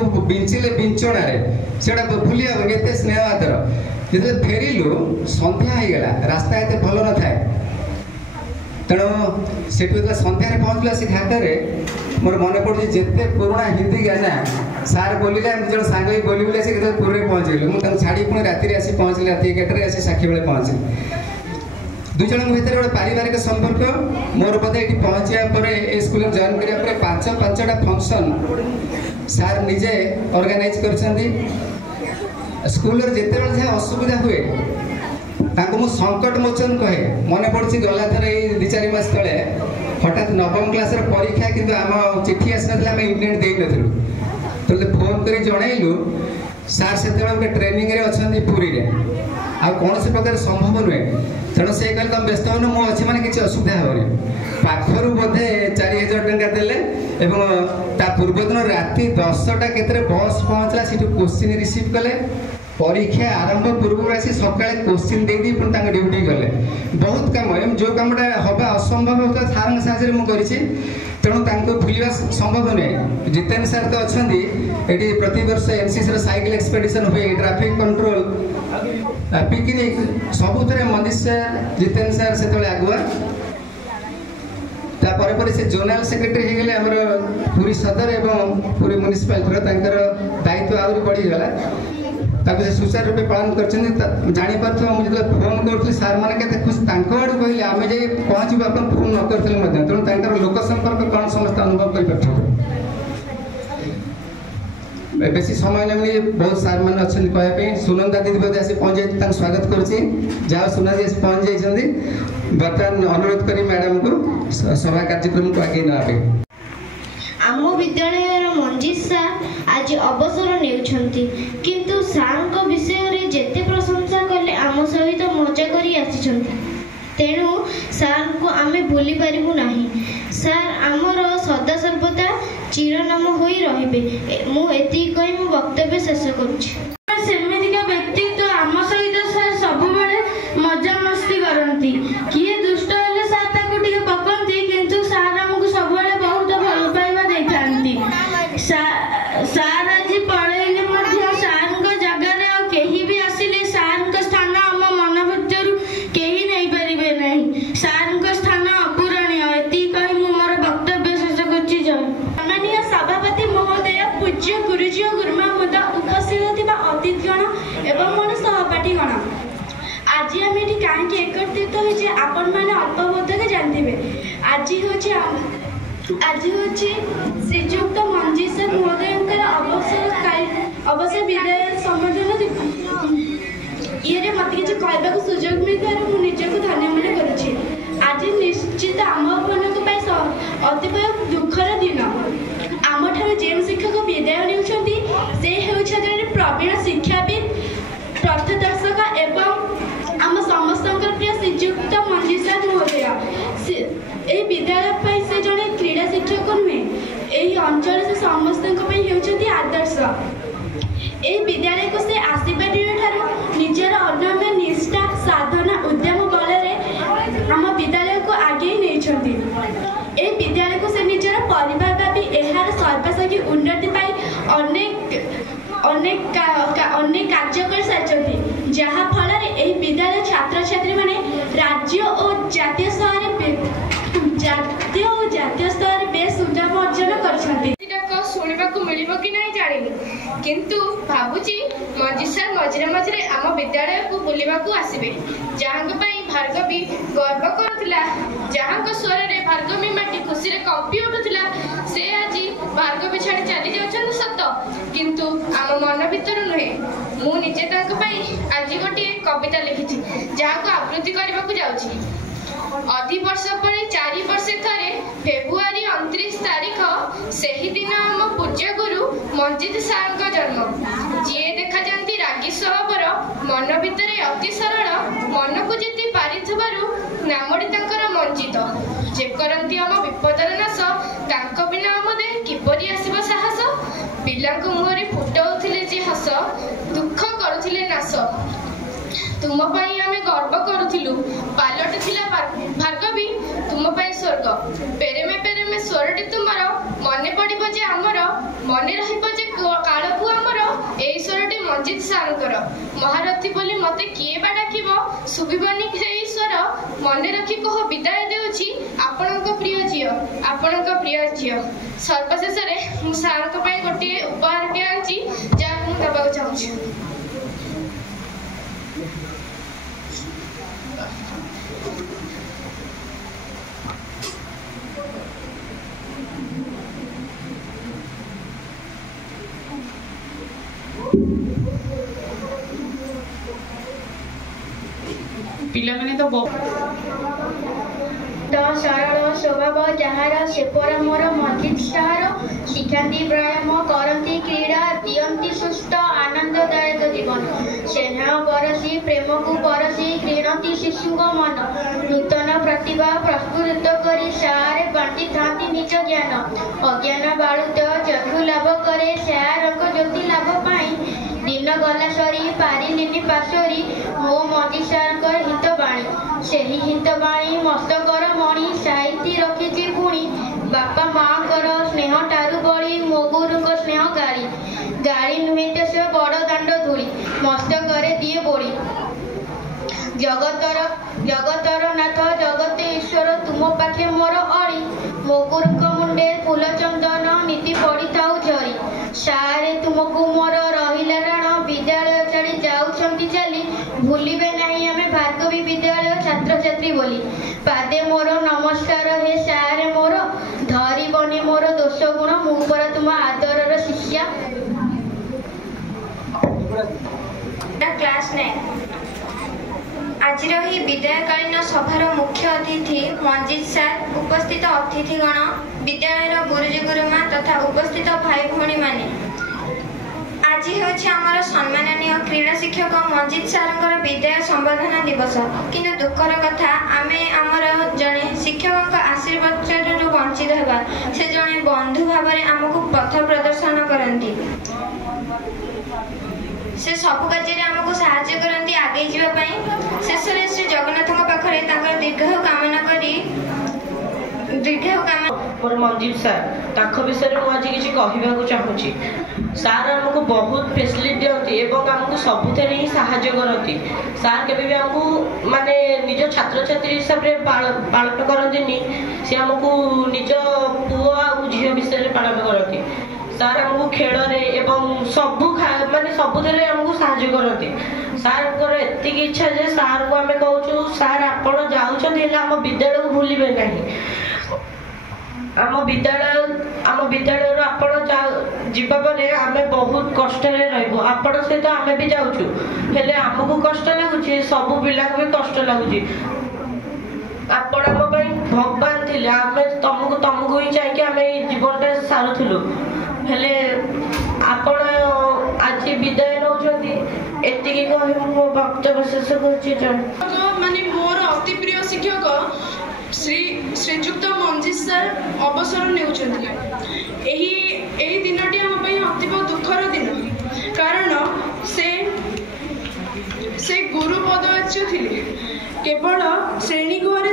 आमको बिंचिले बिंचणारे सेटा भूली हम एत स्नेह आदर जो फेरिलु संध्या हो गला रास्ता एत भल न थाए तेणु से संध्यार पहुँचला से घाटर मोर मन पड़े जिते पुराणा हिंदी गाना सार बोलिले जो सांग बोली बोले से पूरे पहुँच गए मुझे छाड़ी पुणी राति आसी पहुँचली राति 11 आसी साक्षी बेले पहुँचली दुई जन भितर गोटे पारिवारिक संपर्क मोर बोधे ये पहुँचा पर स्कूल जॉइन करा पांचटा फंक्शन सार निजे ऑर्गेनाइज कर स्कूल जिते जहाँ असुविधा हुए मु संकट मोचन कहे मन पड़ी गला थर ये 2-4 मास तले हठात नवम क्लास परीक्षा किंतु आम चिठी आसना आम इवेंट दे नु तो फोन कर जनइलु सार से गोटे ट्रेनिंग रे अच्छा पुरी रे आ कौन से प्रकार संभव नुहे तेणु से कहले तुम व्यस्त हो मुझे अच्छी मैंने किसी असुविधा हेनी पाखर बोधे 4000 टंका देले पूर्व दिन राति 10टा केतरे बस पहुँचला से क्वेश्चन रिसीव कले परीक्षा आरंभ पूर्व आसी सका क्वेश्चन दे दी पुणी ड्यूटी गले बहुत काम एम जो कमटा हवा असंभव होता सार साहय मुझे तेणु भूलवा संभव नुहे जितेन सार तो अच्छा ये प्रति वर्ष एनसीसी साइकिल एक्सपेडिशन हुए ट्रैफिक कंट्रोल पिकनिक सबुथ मनीष सार जितेन सार से आगुआ तापर से जोनाल सेक्रेटरी हो गले आमर पुरी सदर एवं पुरी म्युनिसिपालिटी दायित्व आहरी बढ़ीगला सुचारू रूपे पालन कर जापर मुझे फोन करी सार मैंने खुशी आड़ कहले आम जाए पहुँचू आप फोन न करते तेणु लोक संपर्क कौन समस्त अनुभव कर बेसी समय नहीं बहुत सार मैंने अच्छा कहवाई सुनंदा दीदी बोधे आसी पहुँच जाए स्वागत करुँची जहाँ सुना जी पहुँच जाइए बर्तमान अनुरोध करी मैडम को सभा कार्यक्रम को आगे ना आम विद्यालय मंजीत सार आज अवसर नेउछंती किंतु सार विषय रे जेते प्रशंसा कले आम सहित मजा करी आसिछंती तेणु सार को आमे भूली पारिबु नाही सार आमर सदा सर्वदा चिरनाम होई रहिबे मु एति कहि मु वक्तव्य शेष करूछि सेमितिका व्यक्तित्व आम सहित सार सब बेले मजा मस्ती करंती किए दुष्ट हेले सार ताको टिके पकंती किंतु सार हमकु सब बेले बहुत भल पाइबा देखांती सार आज पळैले मध्य सार जगार केही भी आसिले सार स्थान आम मन भीतर केही नहीं पारिबे नहीं सार स्थान अपूरणीय एति कहि मु मोर वक्तव्य शेष करछि माननीय सभापति महोदय पूज्य गुरुजी और गुरुमा मुदा उपस्थित थिबा अतिथिगण एवं मोर सहपाठीगण आज आम ये कहीं एकत्रित होइछे आपण माने अल्प बोधक जानथिबे आज होची श्रीजुक्त मंजीत सार महोदय अवसर विदाय संबोधन ये मत किसी कहवा सुजोग मिलता निजक धन्य मन करुँची आज निश्चित आम अतिशय दुखर दिन आम ठार जो शिक्षक विदाय नेउछंती से हेउछा जने प्रवीण शिक्षाविद पथदर्शक एवं आम समस्त प्रिय श्रीजुक्त मंजीत सार महोदय ए विद्यालय से जड़े क्रीड़ा शिक्षक नुहे यही अंचल से समस्त आदर्श ए विद्यालय को से आसवा दिन निजर अनन्य निष्ठा साधना उद्यम बल आम विद्यालय को आगे नहीं ए विद्यालय को से निजर परिवार भावी यार सर्वसागी उन्नति अनेक कार्य कर सारी जहाँ फल विद्यालय छात्र छात्री माने राज्य और जातीय स्तर बेस सुनाम अर्जन कर शुणा मिल कि नहीं जानी किंतु भावुची मंजीत सार मझे मझे आम विद्यालय को बुलवा आसबे जहाँ भार्गवी गर्व करुला जहाँ स्वर में भार्गवी माटी खुशी कंपी उठुला से आज भार्गवी छाड़ी चली जाऊँ सत किंतु आम मन भीतर नुहे मुझे आज गोटे कविता लिखी जहाँ को आवृत्ति करने को जाऊँगी अधिवर्ष पर 4 वर्ष थे फेब्रुआरी 29 तारीख से ही दिन आम पूज्य गुरु मंजीत सार जन्म जी देखा जाती रागी स्वभावर मन भितर अति सरल मन को जीति पारि नामटी मंजित जे करती आम विपदर नाश तांको बिना आम दे किपरि आसिब साहस पिला मुहरे फुटाउथिले जे हस दुख करुथिले नाश तुम आम गर्व करूँ पालट थिला भार्गवी तुम स्वर्ग पेरेमे पेरेमे स्वरटी तुमर मन पड़े जे आमर मन रही जे महारथी बोली मते किए बा डाकिबो सुबिबनी सेई स्वर मने रखी कह विदाय देउछि आपणक प्रिय झियो सर्वशेष रे मु सारक पई गोटे उपहार के आंची जा मु दबाक चाहूछि। पिला माने तो सरल स्वभाव जार सेपर मोर मस्जिद सार शिखाती व्यायाम करती क्रीड़ा दियंती सुस्थ आनंददायक जीवन स्नेह बरसी प्रेम को बरसी क्रीणती शिशु मन नूतन प्रतिभा प्रस्फुटित कर सारे बांटी था निज ज्ञान अज्ञान बालुत चक्षु लाभ करे सारक ज्योति लाभ पाई दिन गला सरी पारिलिनी पाशरी मो मजी सार हित बाणी से हित बाणी मस्तकर मणि साहित्य रखी पुणी बापा माँ स्नेह टारू बड़ी मो गुरु स्नेह गाड़ी गाड़ी नुहे तो से बड़ दांड धूली मस्तकर दिए बोड़ी जगतर नाथ जगत ईश्वर तुम पाखे मोर अड़ी मो गुरु मुंडे फूल चंदन नीति पड़ी थाउ झरी सारे तुमको मोर रहिला राण विद्यालय छाड़ी जाउछंती चली भूलिबे नहीं हमें भार्गवी विद्यालय छात्र छात्री बोली पादे मोर नमस्कार हे सारे मोर धरी बने मोर दोष गुण मु पर तुम आदरर शिष्या। क्लास 9 आज ही विदायकालीन सभार मुख्य अतिथि मंजित सार उपस्थित अतिथिगण विद्यालय गुरुजी गुरुमा तथा उपस्थित भाई भौणी माने आज होमर सम्माननीय क्रीड़ा शिक्षक मंजित सार विदाय संवर्धना दिवस किंतु दुखर कथा आमे आमर जड़े शिक्षक आशीर्वाद वंचित होगा से जड़े बंधु भाव आमको पथ प्रदर्शन करती से सब कार्य आमको साहाय्य करती आगे जावाई शेष में श्री जगन्नाथ पाखे दीर्घ कामना करी मोर मंजित सार विषय में आज किसी कहवाक चाहूँगी सार आमको बहुत फैसिलिटी दिखती एवं आमको सबुथ ही साहाय्य करती सार केवे आमको माने निज छात्र छात्री हिसाब से पालन करती सी आमको निज पुओ आ झी विषय में पालन करती सार आमको खेल एवं सबू माने सबुथे आमको साहाय्य करती सार एति इच्छा जे सार को आम कहूँ सार आपण जाऊँ आम विद्यालय को भूलिबे नहीं आम विद्यालय आपण जीवा पर आम बहुत कष्ट आपण सहित आम भी जाऊँ हेले आमको कष्ट लगुच सब पिला भी कष्ट लगुच आपण आम भगवान थे आम तुमको ही चाहिए आम जीवनटा सारूलु हेले आपण आज विदाय नौकरी एतिकी कही मो वक्तव्य शेष माने मोर अति प्रिय शिक्षक श्रीजुक्त मंजित सार अवसर नेउछन्ति एही दिनटी हम पई अतीव दुखर दिन कारण से गुरु पदवाच्य थिले केवल श्रेणीगृह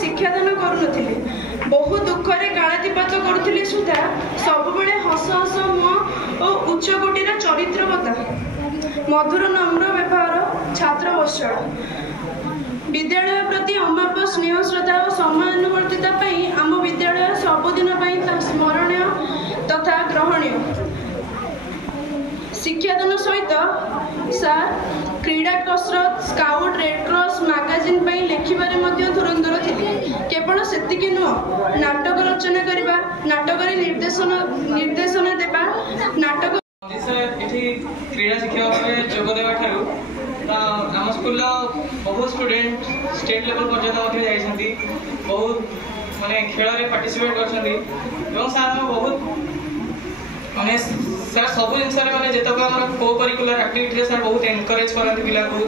शिक्षादान करुनथिले बहु दुखरे कालातिपात करुथिले सुधा सबुबेले हस हस मुह और उच्च कोटीर चरित्रवता मधुर नम्र व्यवहार छात्र वत्सल विद्यालय प्रति अमाप स्नेह श्रद्धा और समानुवर्तिता आम विद्यालय सबुदिन स्मरणीय तथा ग्रहणीय शिक्षादान सहित सार क्रीड़ा कसरत स्काउट रेडक्रॉस मैगजीन लिखिबारे धुरंधर थिले केवल सेतिकी नुह नाटक रचना करबा नाटक निर्देशन देबा नाटक क्रीड़ा शिक्षक जोगदेवा ठारू आम स्कूल बहुत स्टूडेंट स्टेट लेवल पर्यटन बहुत माने खेल में पार्टिसिपेट कर सार बहुत माने सार सब जिन माने जितक को करिकुलर एक्टिविटी सार बहुत एनकरेज करते पिला को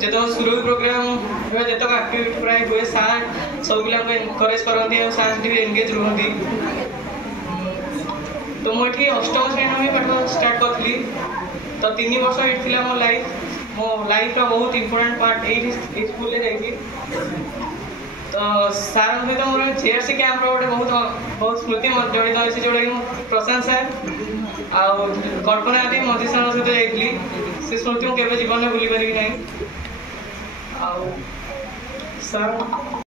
जितक सुरु प्रोग्राम जितक एक्टिविटी प्राय हुए सार सब पिला एनकरेज करते और सार भी एंगेज रुहती तो मुझे अष्टम श्रेणी में पाठ स्टार्ट करी तो 3 वर्ष ये मो लाइफ का बहुत इंपोर्टेंट पार्ट ये स्कूल जाइए तो सार सहित मोर जेआरसी कैंप गोटे बहुत स्मृति जड़ित अच्छी जोटा कि प्रशांत सार ଆଉ କଳ୍ପନା ଆଦି ମଞ୍ଜି ସାର୍ଙ୍କ ସହିତ ଯାଇଥିଲି। ସେ ସ୍ମୃତି ମୁଁ କେବେ ଜୀବନରେ ଭୁଲି ପାରିବି ନାହିଁ। ଆଉ ସାର୍